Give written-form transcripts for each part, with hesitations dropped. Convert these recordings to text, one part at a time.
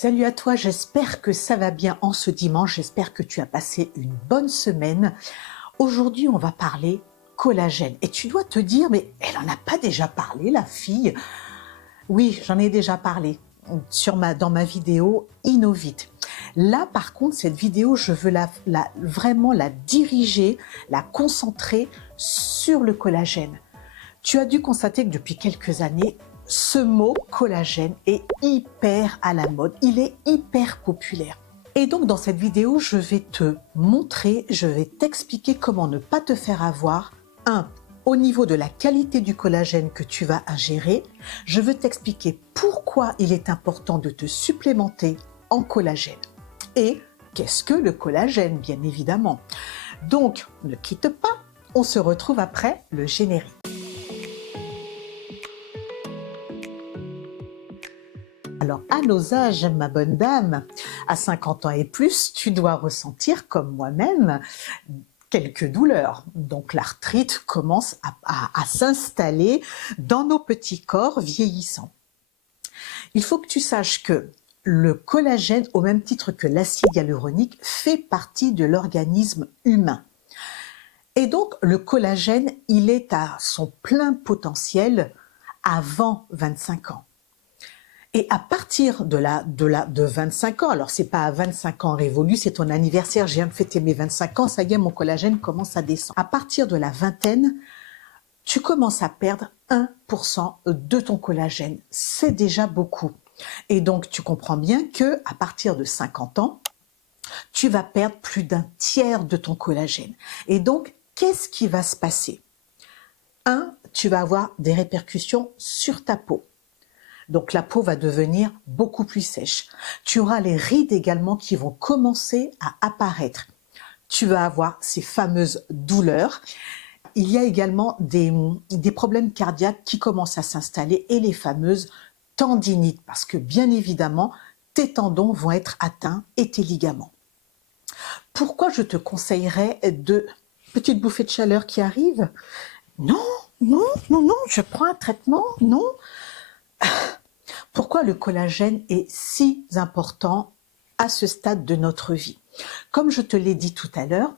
Salut à toi, j'espère que ça va bien en ce dimanche, j'espère que tu as passé une bonne semaine. Aujourd'hui, on va parler collagène. Et tu dois te dire, mais elle en a pas déjà parlé, la fille? Oui, j'en ai déjà parlé dans ma vidéo Innovite. Là, par contre, cette vidéo, je veux vraiment la diriger, la concentrer sur le collagène. Tu as dû constater que depuis quelques années, ce mot collagène est hyper à la mode, il est hyper populaire. Et donc dans cette vidéo, je vais te montrer, je vais t'expliquer comment ne pas te faire avoir. Au niveau de la qualité du collagène que tu vas ingérer, je veux t'expliquer pourquoi il est important de te supplémenter en collagène. Et qu'est-ce que le collagène, bien évidemment. Donc, ne quitte pas, on se retrouve après le générique. Alors, à nos âges, ma bonne dame, à 50 ans et plus, tu dois ressentir, comme moi-même, quelques douleurs. Donc, l'arthrite commence à s'installer dans nos petits corps vieillissants. Il faut que tu saches que le collagène, au même titre que l'acide hyaluronique, fait partie de l'organisme humain. Et donc, le collagène, il est à son plein potentiel avant 25 ans. Et à partir de 25 ans, alors c'est pas à 25 ans révolu, c'est ton anniversaire, je viens de fêter mes 25 ans, ça y est, mon collagène commence à descendre. À partir de la vingtaine, tu commences à perdre 1% de ton collagène. C'est déjà beaucoup. Et donc, tu comprends bien que à partir de 50 ans, tu vas perdre plus d'un tiers de ton collagène. Et donc, qu'est-ce qui va se passer? Tu vas avoir des répercussions sur ta peau. Donc la peau va devenir beaucoup plus sèche. Tu auras les rides également qui vont commencer à apparaître. Tu vas avoir ces fameuses douleurs. Il y a également des problèmes cardiaques qui commencent à s'installer et les fameuses tendinites parce que bien évidemment, tes tendons vont être atteints et tes ligaments. Pourquoi je te conseillerais de... Petite bouffée de chaleur qui arrive? Non, je prends un traitement, non. Pourquoi le collagène est si important à ce stade de notre vie? Comme je te l'ai dit tout à l'heure,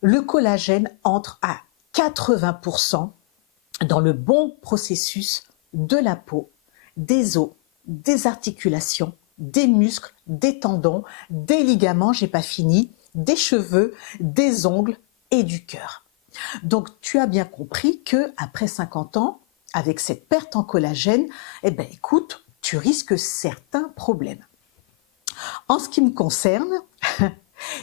le collagène entre à 80% dans le bon processus de la peau, des os, des articulations, des muscles, des tendons, des ligaments, j'ai pas fini, des cheveux, des ongles et du cœur. Donc tu as bien compris que après 50 ans, avec cette perte en collagène, eh ben écoute, tu risques certains problèmes. En ce qui me concerne,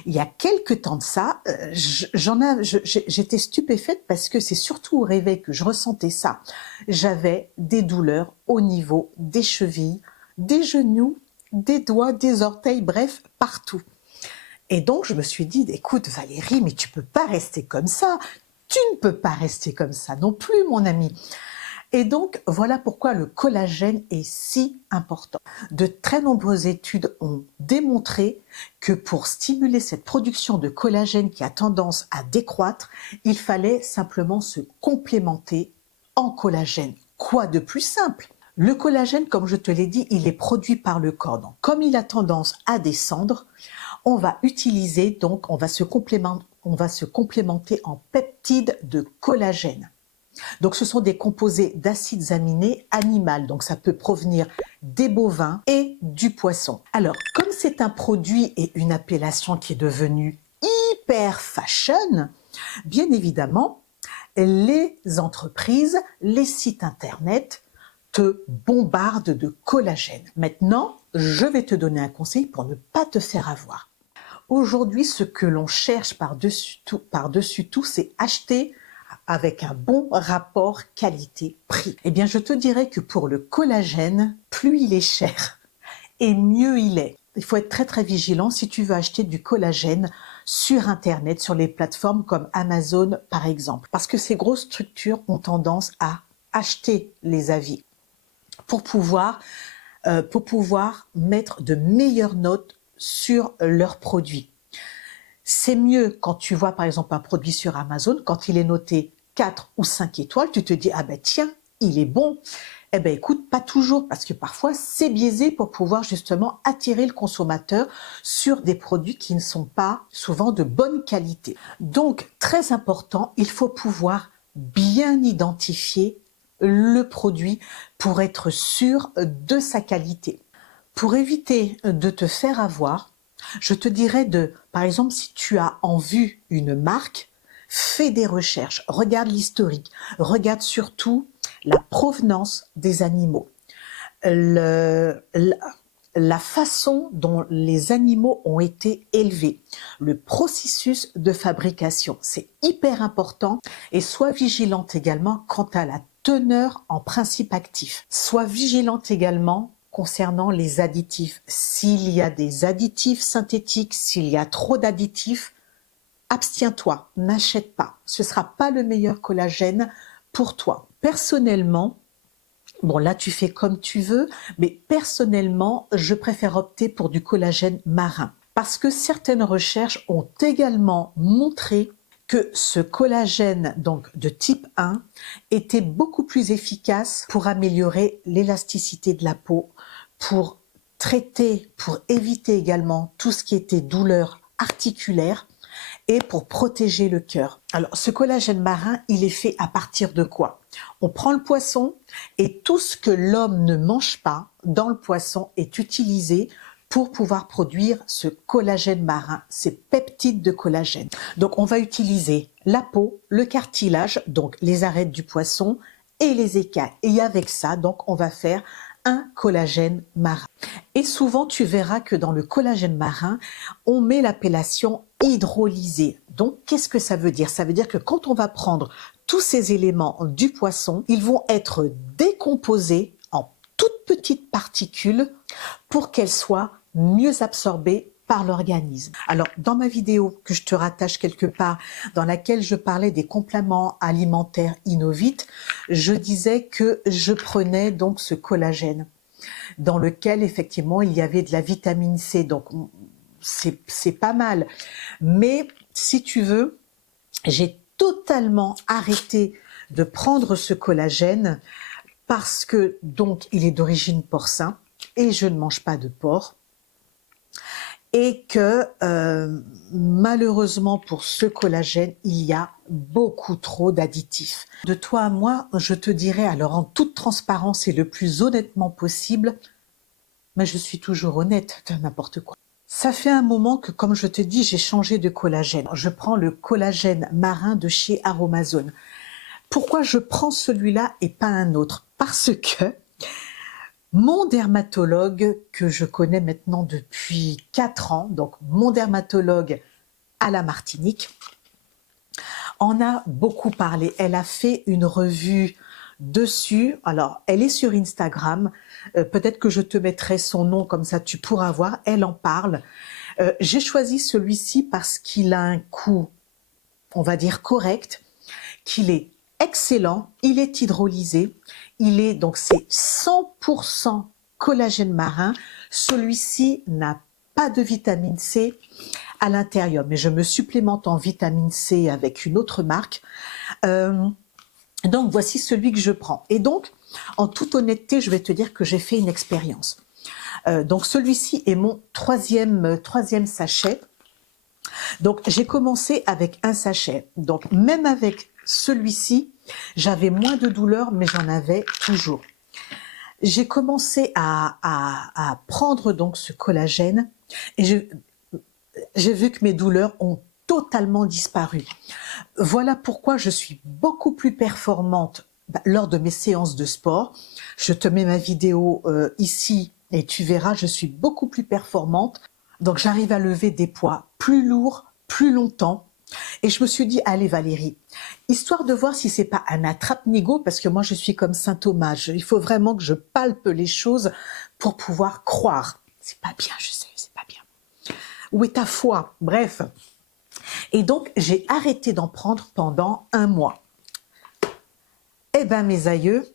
il y a quelques temps de ça, j'étais stupéfaite parce que c'est surtout au réveil que je ressentais ça. J'avais des douleurs au niveau des chevilles, des genoux, des doigts, des orteils, bref, partout. Et donc je me suis dit, écoute Valérie, mais tu peux pas rester comme ça. Tu ne peux pas rester comme ça non plus, mon ami. Et donc, voilà pourquoi le collagène est si important. De très nombreuses études ont démontré que pour stimuler cette production de collagène qui a tendance à décroître, il fallait simplement se complémenter en collagène. Quoi de plus simple? Le collagène, comme je te l'ai dit, il est produit par le corps. Donc, comme il a tendance à descendre, on va utiliser, donc on va se complémenter en peptides de collagène. Donc ce sont des composés d'acides aminés animaux, donc ça peut provenir des bovins et du poisson. Alors comme c'est un produit et une appellation qui est devenue hyper fashion, bien évidemment, les entreprises, les sites internet te bombardent de collagène. Maintenant, je vais te donner un conseil pour ne pas te faire avoir. Aujourd'hui, ce que l'on cherche par-dessus tout, c'est acheter avec un bon rapport qualité-prix. Eh bien, je te dirais que pour le collagène, plus il est cher et mieux il est. Il faut être très très vigilant si tu veux acheter du collagène sur Internet, sur les plateformes comme Amazon par exemple. Parce que ces grosses structures ont tendance à acheter les avis pour pouvoir mettre de meilleures notes sur leurs produits. C'est mieux quand tu vois par exemple un produit sur Amazon, quand il est noté 4 ou 5 étoiles, tu te dis « Ah ben tiens, il est bon ». Eh ben écoute, pas toujours, parce que parfois c'est biaisé pour pouvoir justement attirer le consommateur sur des produits qui ne sont pas souvent de bonne qualité. Donc, très important, il faut pouvoir bien identifier le produit pour être sûr de sa qualité. Pour éviter de te faire avoir, je te dirais par exemple, si tu as en vue une marque, fais des recherches, regarde l'historique, regarde surtout la provenance des animaux, le, la façon dont les animaux ont été élevés, le processus de fabrication. C'est hyper important et sois vigilante également quant à la teneur en principes actifs. Sois vigilante également concernant les additifs. S'il y a des additifs synthétiques, s'il y a trop d'additifs, abstiens-toi, n'achète pas. Ce ne sera pas le meilleur collagène pour toi. Personnellement, bon là tu fais comme tu veux, mais personnellement, je préfère opter pour du collagène marin. Parce que certaines recherches ont également montré que ce collagène donc de type 1 était beaucoup plus efficace pour améliorer l'élasticité de la peau, pour traiter, pour éviter également tout ce qui était douleur articulaire et pour protéger le cœur. Alors ce collagène marin, il est fait à partir de quoi? On prend le poisson et tout ce que l'homme ne mange pas dans le poisson est utilisé pour pouvoir produire ce collagène marin, ces peptides de collagène. Donc on va utiliser la peau, le cartilage, donc les arêtes du poisson et les écailles. Et avec ça, donc on va faire un collagène marin. Et souvent tu verras que dans le collagène marin, on met l'appellation hydrolysé. Donc qu'est-ce que ça veut dire? Ça veut dire que quand on va prendre tous ces éléments du poisson, ils vont être décomposés en toutes petites particules pour qu'elles soient mieux absorbées par l'organisme. Alors, dans ma vidéo que je te rattache quelque part, dans laquelle je parlais des compléments alimentaires Innovit, je disais que je prenais donc ce collagène, dans lequel effectivement il y avait de la vitamine C, donc c'est pas mal. Mais si tu veux, j'ai totalement arrêté de prendre ce collagène parce que donc il est d'origine porcin et je ne mange pas de porc. Et que malheureusement pour ce collagène, il y a beaucoup trop d'additifs. De toi à moi, je te dirais alors en toute transparence et le plus honnêtement possible, mais je suis toujours honnête, n'importe quoi. Ça fait un moment que, comme je te dis, j'ai changé de collagène. Je prends le collagène marin de chez Aromazone. Pourquoi je prends celui-là et pas un autre? Parce que mon dermatologue, que je connais maintenant depuis 4 ans, donc mon dermatologue à la Martinique, en a beaucoup parlé. Elle a fait une revue dessus. Alors, elle est sur Instagram. Peut-être que je te mettrai son nom, comme ça tu pourras voir. Elle en parle. J'ai choisi celui-ci parce qu'il a un coût, on va dire, correct, qu'il est excellent, il est hydrolysé, donc c'est 100% collagène marin. Celui-ci n'a pas de vitamine C à l'intérieur, mais je me supplémente en vitamine C avec une autre marque. Donc voici celui que je prends. Et donc, en toute honnêteté, je vais te dire que j'ai fait une expérience. Donc celui-ci est mon troisième sachet. Donc j'ai commencé avec un sachet. Donc même avec celui-ci, j'avais moins de douleur, mais j'en avais toujours. J'ai commencé à prendre donc ce collagène et j'ai vu que mes douleurs ont totalement disparu. Voilà pourquoi je suis beaucoup plus performante lors de mes séances de sport. Je te mets ma vidéo ici et tu verras, je suis beaucoup plus performante. Donc j'arrive à lever des poids plus lourds, plus longtemps. Et je me suis dit, allez Valérie, histoire de voir si c'est pas un attrape-nigo, parce que moi je suis comme saint Thomas, il faut vraiment que je palpe les choses pour pouvoir croire. C'est pas bien, je sais, c'est pas bien. Où est ta foi? Bref. Et donc j'ai arrêté d'en prendre pendant 1 mois. Eh ben mes aïeux,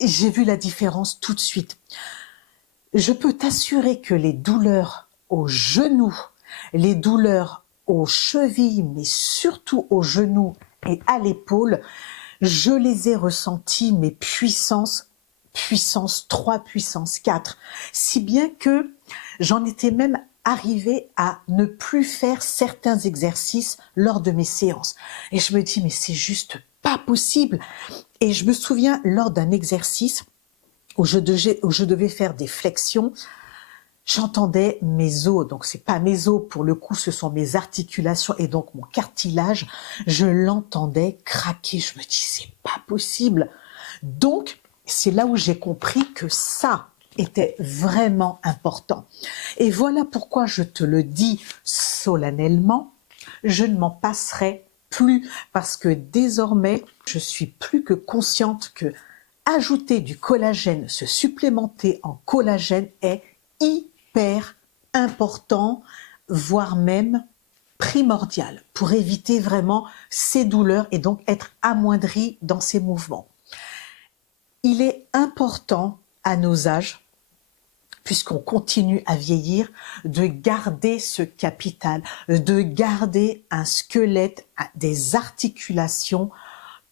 j'ai vu la différence tout de suite. Je peux t'assurer que les douleurs aux genoux, les douleurs aux chevilles, mais surtout aux genoux et à l'épaule, je les ai ressenties, mais puissance puissance 3, puissance 4. Si bien que j'en étais même arrivée à ne plus faire certains exercices lors de mes séances. Et je me dis, mais c'est juste pas possible. Et je me souviens, lors d'un exercice où je devais faire des flexions, j'entendais mes os, donc c'est pas mes os pour le coup, ce sont mes articulations et donc mon cartilage, je l'entendais craquer. Je me dis, c'est pas possible. Donc, c'est là où j'ai compris que ça était vraiment important. Et voilà pourquoi je te le dis solennellement, je ne m'en passerai plus parce que désormais, je suis plus que consciente que ajouter du collagène, se supplémenter en collagène est hyper important, voire même primordial pour éviter vraiment ces douleurs et donc être amoindri dans ses mouvements. Il est important à nos âges, puisqu'on continue à vieillir, de garder ce capital, de garder un squelette, des articulations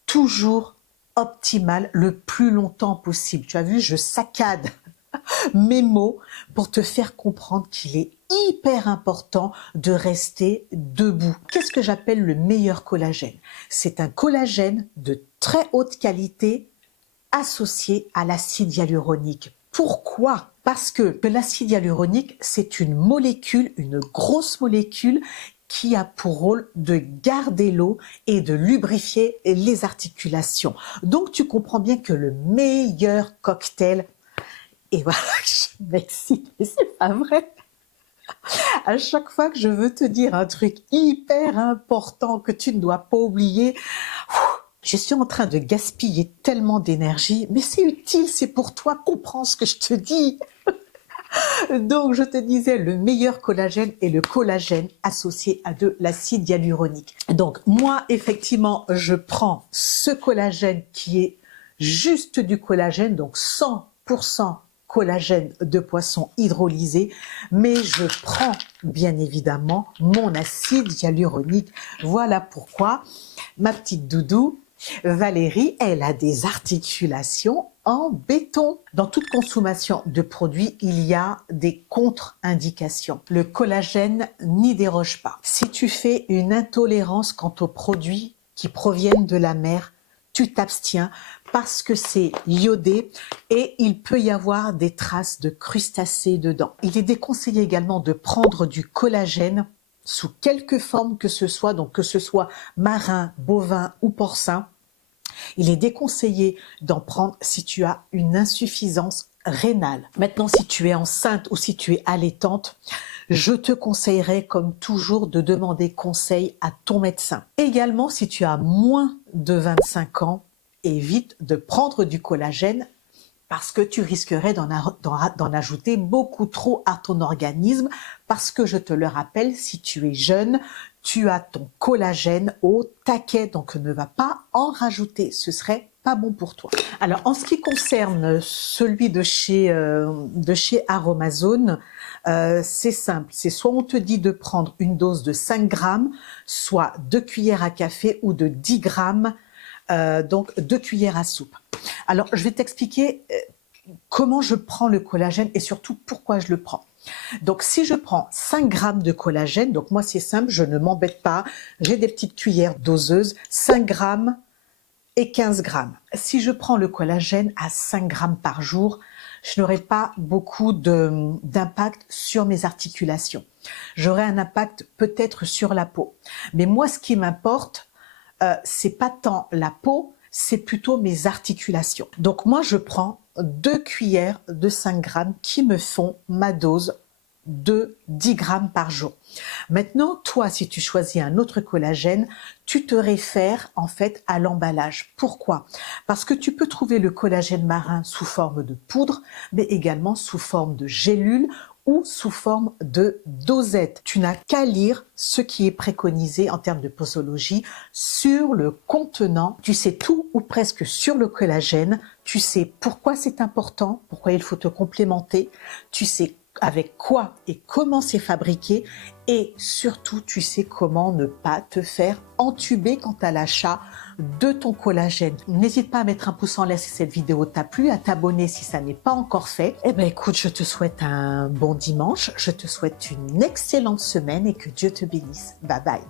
toujours optimales le plus longtemps possible. Tu as vu, je saccade mes mots pour te faire comprendre qu'il est hyper important de rester debout. Qu'est-ce que j'appelle le meilleur collagène? C'est un collagène de très haute qualité associé à l'acide hyaluronique. Pourquoi? Parce que l'acide hyaluronique, c'est une molécule, une grosse molécule qui a pour rôle de garder l'eau et de lubrifier les articulations. Donc tu comprends bien que le meilleur cocktail, et voilà, je m'excite, mais c'est pas vrai. À chaque fois que je veux te dire un truc hyper important que tu ne dois pas oublier, je suis en train de gaspiller tellement d'énergie, mais c'est utile, c'est pour toi, comprends ce que je te dis. Donc, je te disais, le meilleur collagène est le collagène associé à de l'acide hyaluronique. Donc, moi, effectivement, je prends ce collagène qui est juste du collagène, donc 100% collagène de poisson hydrolysé, mais je prends bien évidemment mon acide hyaluronique. Voilà pourquoi ma petite doudou, Valérie, elle a des articulations en béton. Dans toute consommation de produits, il y a des contre-indications. Le collagène n'y déroge pas. Si tu fais une intolérance quant aux produits qui proviennent de la mer, tu t'abstiens parce que c'est iodé et il peut y avoir des traces de crustacés dedans. Il est déconseillé également de prendre du collagène sous quelque forme que ce soit, donc que ce soit marin, bovin ou porcin. Il est déconseillé d'en prendre si tu as une insuffisance rénale. Maintenant, si tu es enceinte ou si tu es allaitante, je te conseillerais comme toujours de demander conseil à ton médecin. Également, si tu as moins de 25 ans, évite de prendre du collagène parce que tu risquerais d'en ajouter beaucoup trop à ton organisme parce que je te le rappelle, si tu es jeune, tu as ton collagène au taquet, donc ne va pas en rajouter, ce serait pas bon pour toi. Alors en ce qui concerne celui de chez Aromazone, c'est simple, c'est soit on te dit de prendre une dose de 5 grammes, soit 2 cuillères à café ou de 10 grammes, donc 2 cuillères à soupe. Alors je vais t'expliquer comment je prends le collagène et surtout pourquoi je le prends. Donc si je prends 5 grammes de collagène, donc moi c'est simple, je ne m'embête pas, j'ai des petites cuillères doseuses, 5 grammes et 15 grammes. Si je prends le collagène à 5 grammes par jour, je n'aurai pas beaucoup d'impact sur mes articulations. J'aurai un impact peut-être sur la peau. Mais moi ce qui m'importe, c'est pas tant la peau, c'est plutôt mes articulations. Donc moi je prends 2 cuillères de 5 grammes qui me font ma dose de 10 grammes par jour. Maintenant, toi, si tu choisis un autre collagène, tu te réfères en fait à l'emballage. Pourquoi? Parce que tu peux trouver le collagène marin sous forme de poudre, mais également sous forme de gélule ou sous forme de dosette. Tu n'as qu'à lire ce qui est préconisé en termes de posologie sur le contenant. Tu sais tout ou presque sur le collagène. Tu sais pourquoi c'est important, pourquoi il faut te complémenter. Tu sais avec quoi et comment c'est fabriqué et surtout tu sais comment ne pas te faire entuber quant à l'achat de ton collagène. N'hésite pas à mettre un pouce en l'air si cette vidéo t'a plu, à t'abonner si ça n'est pas encore fait. Eh bien écoute, je te souhaite un bon dimanche, je te souhaite une excellente semaine et que Dieu te bénisse. Bye bye.